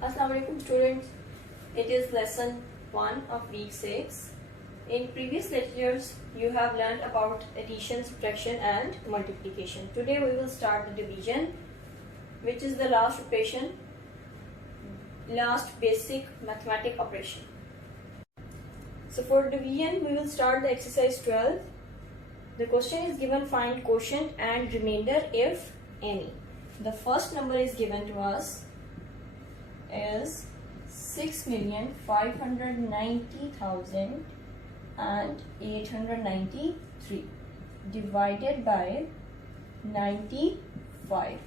Assalamu alaikum students. It is lesson 1 of week 6. In previous lectures you have learned about addition, subtraction and multiplication. Today we will start the division, which is the last operation, last basic mathematic operation. So for division we will start the exercise 12. The question is given: find quotient and remainder if any. The first number is given to us is 6,590,893 divided by 95.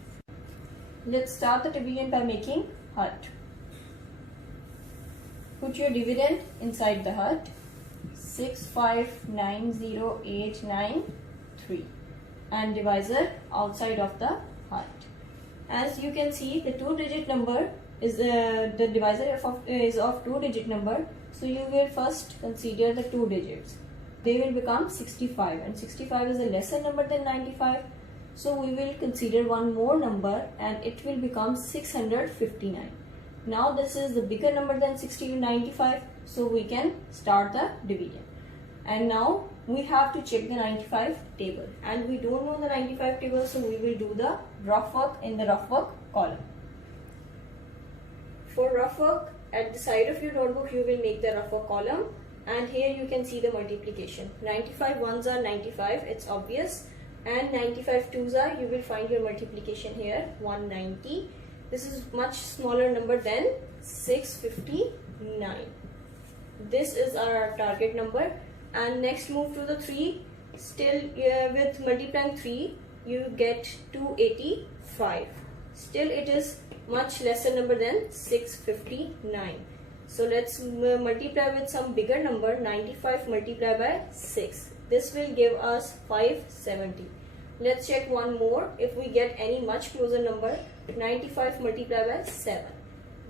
Let's start the division by making hut. Put your dividend inside the hut. 6590893 and divisor outside of the hut. As you can see, the two-digit number is the divisor is of two-digit number, so you will first consider the two digits. They will become 65, and 65 is a lesser number than 95, so we will consider one more number and it will become 659. Now this is the bigger number than 95, so we can start the division. And now we have to check the 95 table, and we don't know the 95 table, so we will do the rough work in the rough work column. For rough work, at the side of your notebook you will make the rough work column, and here you can see the multiplication. 95 ones are 95, it's obvious, and 95 twos are, you will find your multiplication here, 190. This is much smaller number than 659. This is our target number. And next move to the 3. Still with multiplying 3 you get 285. Still it is much lesser number than 659. So let's multiply with some bigger number. 95 multiplied by 6. This will give us 570. Let's check one more. If we get any much closer number, 95 multiplied by 7.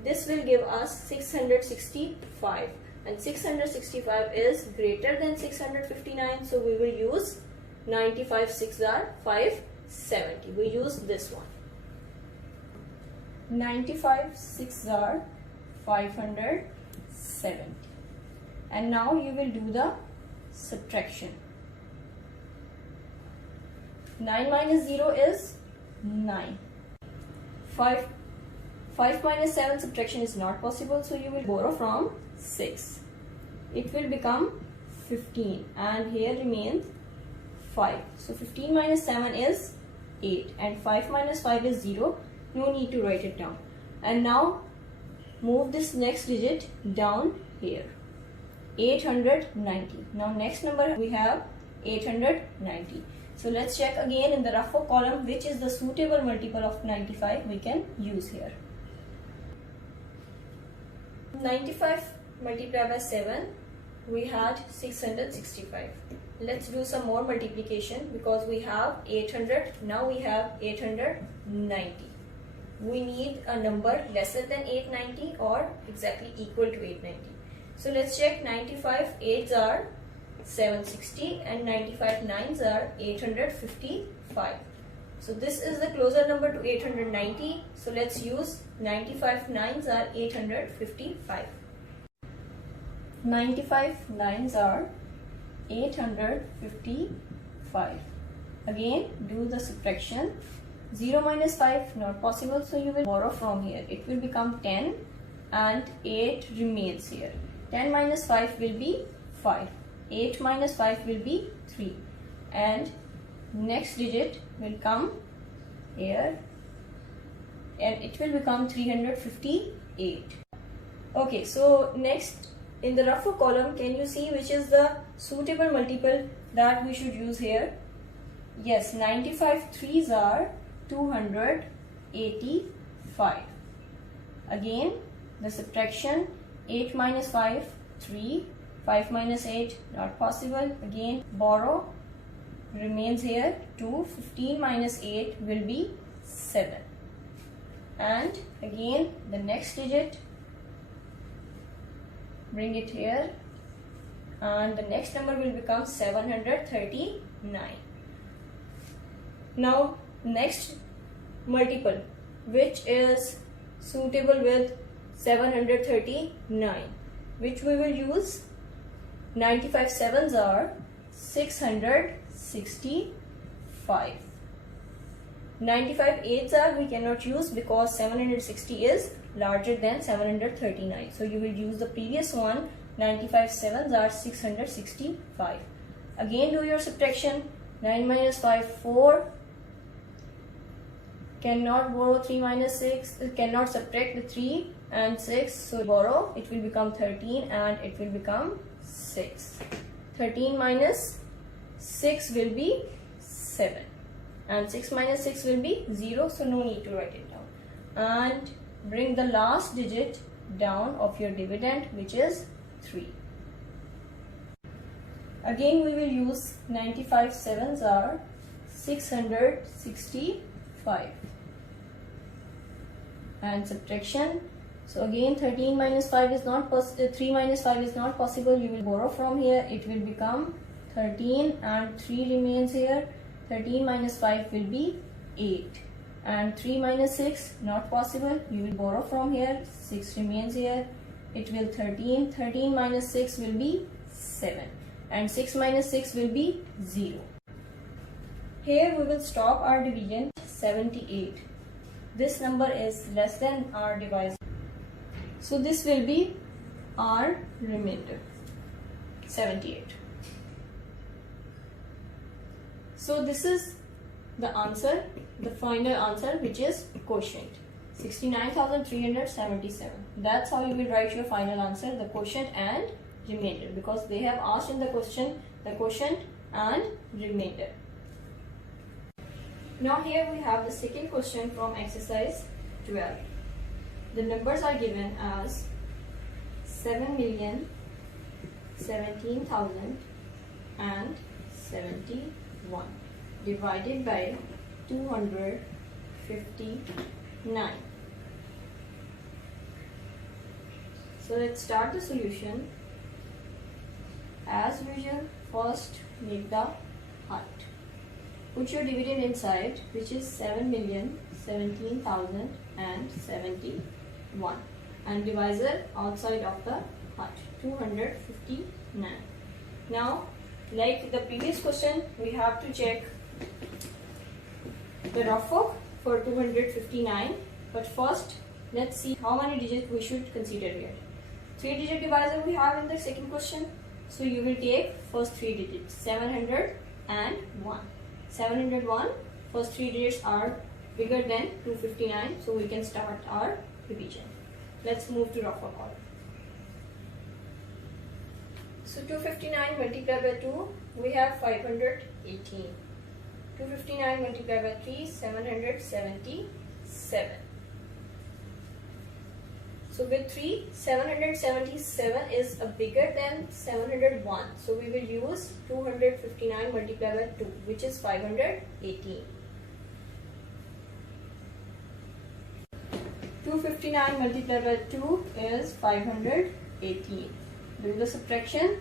This will give us 665. And 665 is greater than 659, so we will use 95 6 are 570. We use this one. 95 6 are 570. And now you will do the subtraction. 9 minus 0 is 9. 5 minus 7 subtraction is not possible, so you will borrow from 6. It will become 15, and here remains 5. So 15 minus 7 is 8, and 5 minus 5 is 0. No need to write it down. And now move this next digit down here. 890. Now next number we have 890. So let's check again in the rough work column which is the suitable multiple of 95 we can use here. 95 multiplied by 7, we had 665. Let's do some more multiplication because we have 800, now we have 890. We need a number lesser than 890 or exactly equal to 890. So let's check. 95 8s are 760 and 95 9s are 855. So this is the closer number to 890. So let's use 95 9s are 855. 95 9s are 855. Again do the subtraction. 0 minus 5 not possible, so you will borrow from here. It will become 10 and 8 remains here. 10 minus 5 will be 5. 8 minus 5 will be 3. And next digit will come here and it will become 358. Okay, so next in the rough work column, can you see which is the suitable multiple that we should use here? Yes, 95 3s are 285. Again the subtraction. 8 minus 5 3. 5 minus 8 not possible. Again borrow, remains here 2. 15 minus 8 will be 7. And again the next digit, bring it here, and the next number will become 739. Now next multiple which is suitable with 739, which we will use 95 sevens are 665. 95 eights are we cannot use because 760 is larger than 739. So you will use the previous one. 95 sevens are 665. Again do your subtraction. 9 minus 5, 4. Cannot borrow 3 minus 6. Cannot subtract the 3 and 6. So borrow. It will become 13 and it will become 6. 13 minus 6 will be 7. And 6 minus 6 will be 0. So no need to write it down. And bring the last digit down of your dividend, which is 3. Again we will use 95 sevens are 665 and subtraction. So again 13 minus 5 is not possible, 3 minus 5 is not possible. You will borrow from here. It will become 13 and 3 remains here. 13 minus 5 will be 8 and 3 minus 6 not possible. You will borrow from here. 6 remains here. It will 13. 13 minus 6 will be 7 and 6 minus 6 will be 0. Here we will stop our division. 78. This number is less than our divisor. So this will be our remainder. 78. So this is the answer, the final answer, which is quotient 69,377. That's how you will write your final answer, the quotient and remainder, because they have asked in the question the quotient and remainder. Now here we have the second question from exercise 12. The numbers are given as 7,017,000 and 71 divided by 259. So let's start the solution. As usual, first make the heart. Put your dividend inside, which is 7,017,071, and divisor outside of the heart, 259. Now, like the previous question, we have to check the rough work for 259. But first, let's see how many digits we should consider here. 3-digit divisor we have in the second question. So you will take first 3 digits, 701. 701, first 3 digits are bigger than 259, so we can start our division. Let's move to rough work column. So 259 multiplied by 2, we have 518. 259 multiplied by 3, 777. So with 3, 777 is bigger than 701. So we will use 259 multiplied by 2, which is 518. 259 multiplied by 2 is 518. Do the subtraction.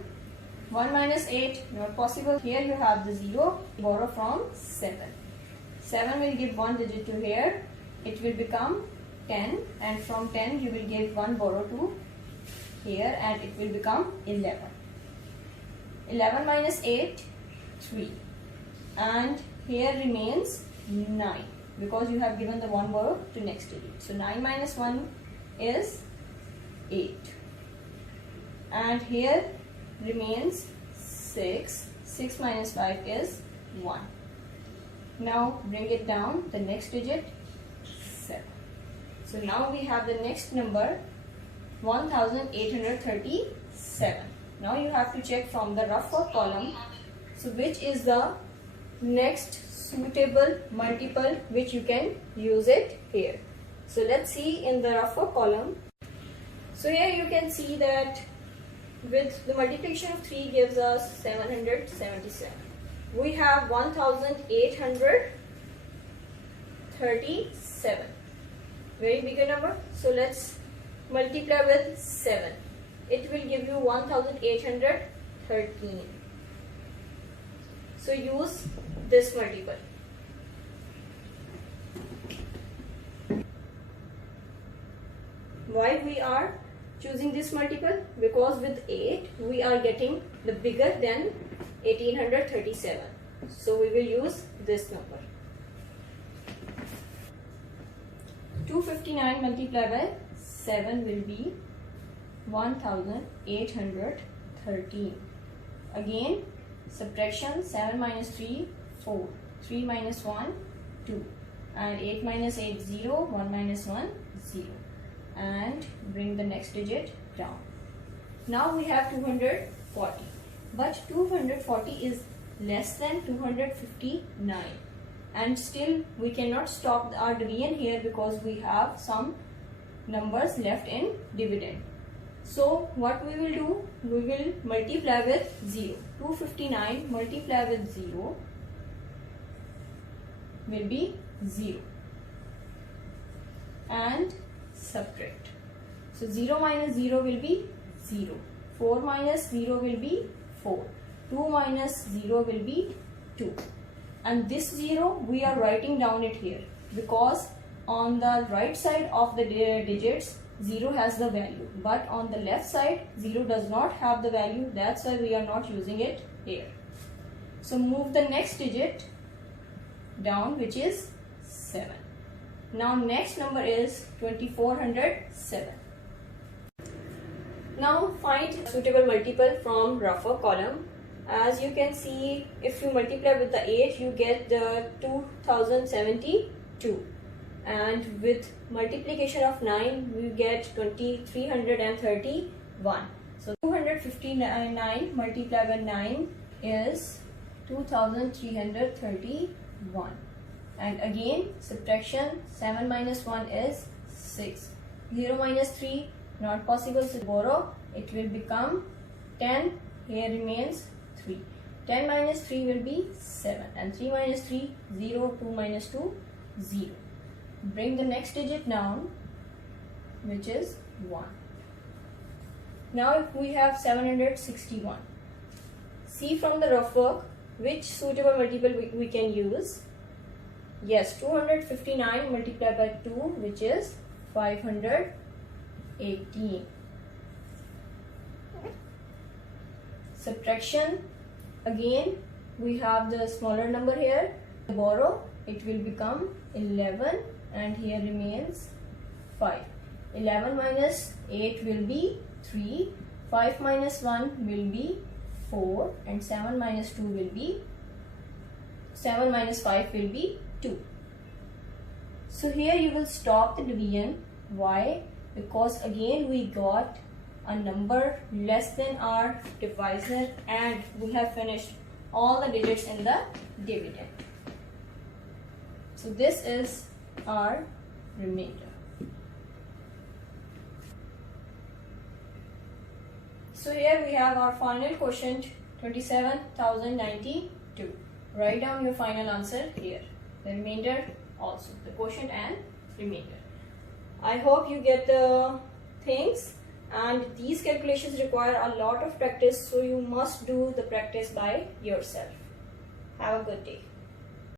1 minus 8, not possible. Here you have the 0. Borrow from 7. 7 will give 1 digit to here. It will become 10, and from 10 you will give 1 borrow to here, and it will become 11. 11 minus 8, 3. And here remains 9, because you have given the 1 borrow to next digit. So 9 minus 1 is 8. And here remains 6. 6 minus 5 is 1. Now bring it down, the next digit, 7. So now we have the next number, 1837. Now you have to check from the rough work column. So which is the next suitable multiple which you can use it here. So let's see in the rough work column. So here you can see that with the multiplication of 3 gives us 777. We have 1837. Very bigger number. So let's multiply with 7. It will give you 1813. So use this multiple. Why we are choosing this multiple? Because with 8 we are getting the bigger than 1837. So we will use this number. 259 multiplied by 7 will be 1813. Again, subtraction, 7 minus 3, 4. 3 minus 1, 2. And 8 minus 8, 0. 1 minus 1, 0. And bring the next digit down. Now we have 240. But 240 is less than 259. And still we cannot stop our division here because we have some numbers left in dividend. So what we will do, we will multiply with 0. 259 multiply with 0 will be 0 and subtract. So 0 minus 0 will be 0. 4 minus 0 will be 4. 2 minus 0 will be 2. And this 0 we are writing down it here because on the right side of the digits 0 has the value, but on the left side 0 does not have the value. That's why we are not using it here. So move the next digit down, which is 7. Now next number is 2407. Now find suitable multiple from rougher column. As you can see, if you multiply with the 8, you get the 2072. And with multiplication of 9, we get 2331. So 259 multiplied by 9 is 2331. And again, subtraction, 7 minus 1 is 6. 0 minus 3, not possible to borrow. It will become 10. Here remains 3. 10 minus 3 will be 7. And 3 minus 3, 0. 2 minus 2, 0. Bring the next digit down, which is 1. Now we have 761. See from the rough work which suitable multiple we can use. Yes, 259 multiplied by 2, which is 518. Subtraction, again we have the smaller number here. Borrow, it will become 11. And here remains 5. 11 minus 8 will be 3. 5 minus 1 will be 4. And 7 minus 2 will be 7 minus 5 will be 2. So here you will stop the division. Why? Because again we got a number less than our divisor and we have finished all the digits in the dividend. So this is our remainder. So here we have our final quotient 27,092. Write down your final answer here. The remainder also, the quotient and remainder. I hope you get the things, and these calculations require a lot of practice, so you must do the practice by yourself. Have a good day.